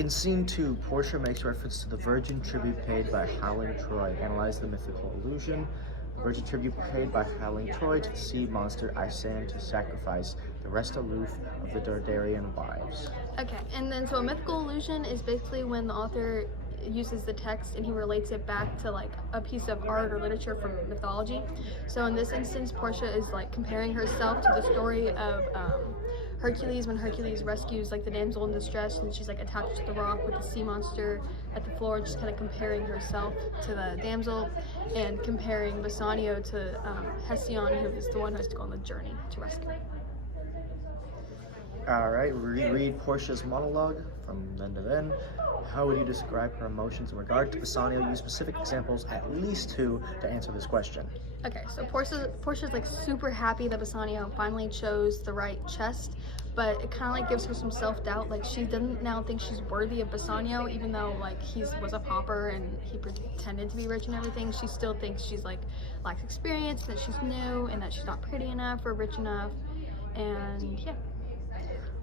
In scene 2, Portia makes reference to the virgin tribute paid by Howling Troy. Analyze the mythical illusion. The virgin tribute paid by Howling Troy to the sea monster Isan to sacrifice the rest aloof of the Dardarian wives. Okay, and then so a mythical illusion is basically when the author uses the text and he relates it back to like a piece of art or literature from mythology. So in this instance, Portia is like comparing herself to the story of Hercules, when Hercules rescues like the damsel in distress and she's like attached to the rock with the sea monster at the floor, just kind of comparing herself to the damsel and comparing Bassanio to Hesione, who is the one who has to go on the journey to rescue her. Alright, reread Portia's monologue from then to then. How would you describe her emotions in regard to Bassanio? Use specific examples, at least 2, to answer this question. Okay, so Portia's like super happy that Bassanio finally chose the right chest, but it kind of like gives her some self-doubt. Like she doesn't now think she's worthy of Bassanio, even though like he was a pauper and he pretended to be rich and everything. She still thinks she's like lacks experience, that she's new, and that she's not pretty enough or rich enough, and yeah.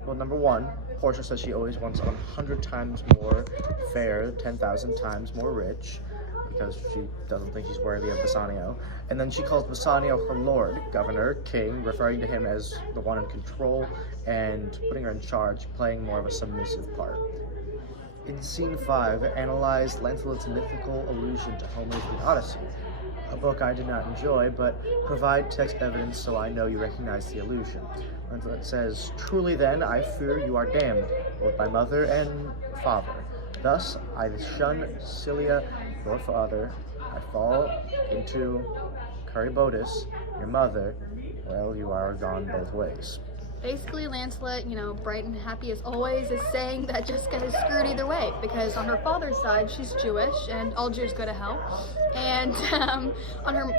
Well, number 1, Portia says she always wants 100 times more fair, 10,000 times more rich, because she doesn't think she's worthy of Bassanio. And then she calls Bassanio her lord, governor, king, referring to him as the one in control and putting her in charge, playing more of a submissive part. In scene 5, analyze Lancelot's mythical allusion to Homer's The Odyssey, a book I did not enjoy, but provide text evidence so I know you recognize the allusion. Lancelot says, "Truly then, I fear you are damned, both by mother and father. Thus I shun Scylla, your father. I fall into Charybdis, your mother. Well, you are gone both ways." Basically, Lancelot, bright and happy as always, is saying that Jessica is screwed either way, because on her father's side, she's Jewish, and all Jews go to hell. And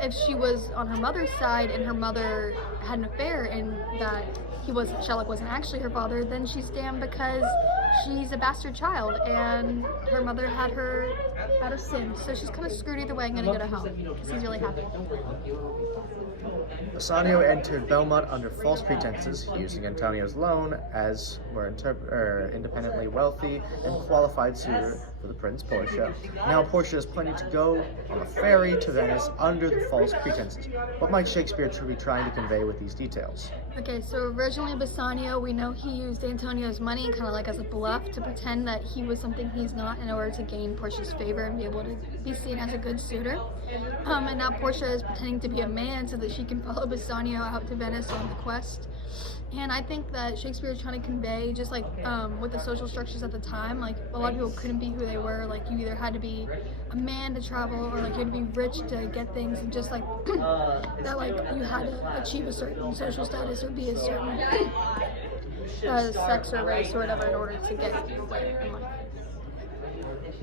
if she was on her mother's side, and her mother had an affair, and that Shylock wasn't actually her father, then she's damned because she's a bastard child, and her mother had her out of sin. So she's kind of screwed either way and gonna go to hell, because he's really happy. Bassanio entered Belmont under false pretenses, using Antonio's loan as independently wealthy and qualified suitor for the Prince Portia. Now Portia is planning to go on a ferry to Venice under the false pretenses. What might Shakespeare be trying to convey with these details? Okay, so originally Bassanio, we know he used Antonio's money kind of like as a bluff to pretend that he was something he's not in order to gain Portia's favor and be able to be seen as a good suitor. And now Portia is pretending to be a man so that she can follow Bassanio out to Venice on the quest. And I think that Shakespeare is trying to convey, just like with the social structures at the time, like a lot of people couldn't be who they were. Like you either had to be a man to travel, or like you had to be rich to get things, and just like that, like you had to achieve a certain social status or be a certain sex or race or whatever in order to get where in life.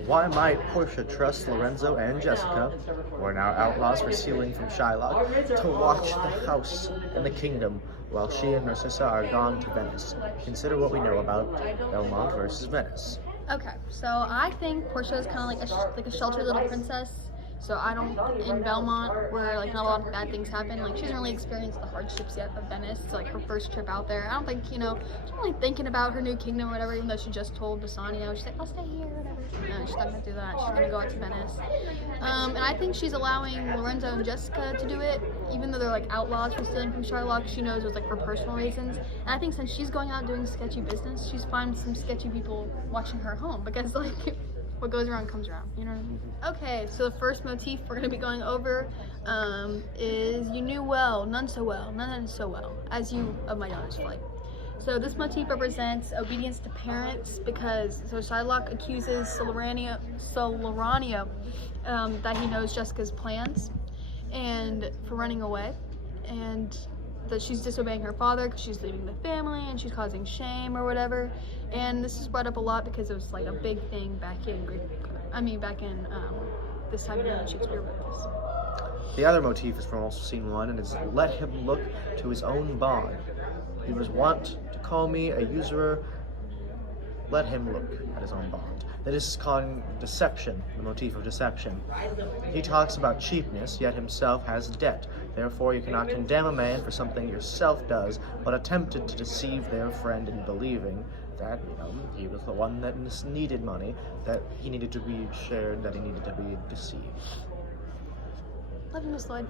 Why might Portia trust Lorenzo and Jessica, who are now outlaws for stealing from Shylock, to watch the house and the kingdom while she and Narcissa are gone to Venice? Consider what we know about Belmont versus Venice. Okay, so I think Portia is kind of like a sheltered little princess. So I don't, in Belmont, where like not a lot of bad things happen, like she hasn't really experienced the hardships yet of Venice. It's like her first trip out there. I don't think, she's not really thinking about her new kingdom or whatever, even though she just told Bassanio, she's like, I'll stay here, whatever. No, she's not gonna do that. She's gonna go out to Venice. And I think she's allowing Lorenzo and Jessica to do it, even though they're like outlaws for stealing from Shylock. She knows it was like for personal reasons. And I think since she's going out doing sketchy business, she's fine with some sketchy people watching her home, because like, what goes around comes around, you know what I mean? Okay, so the first motif we're going to be going over is "You knew well, none so well, none so well, as you of my daughter's flight." So this motif represents obedience to parents, because Shylock accuses Soleranio that he knows Jessica's plans and for running away, and that she's disobeying her father because she's leaving the family and she's causing shame or whatever. And this is brought up a lot because it was like a big thing back in this time period when Shakespeare wrote this. The other motif is from also scene 1, and it's "Let him look to his own bond. He was wont to call me a usurer. Let him look at his own bond." That is calling deception, the motif of deception. He talks about cheapness, yet himself has debt. Therefore you cannot condemn a man for something yourself does, but attempted to deceive their friend in believing that, he was the one that needed money, that he needed to be shared, that he needed to be deceived. Love you, Miss Lloyd.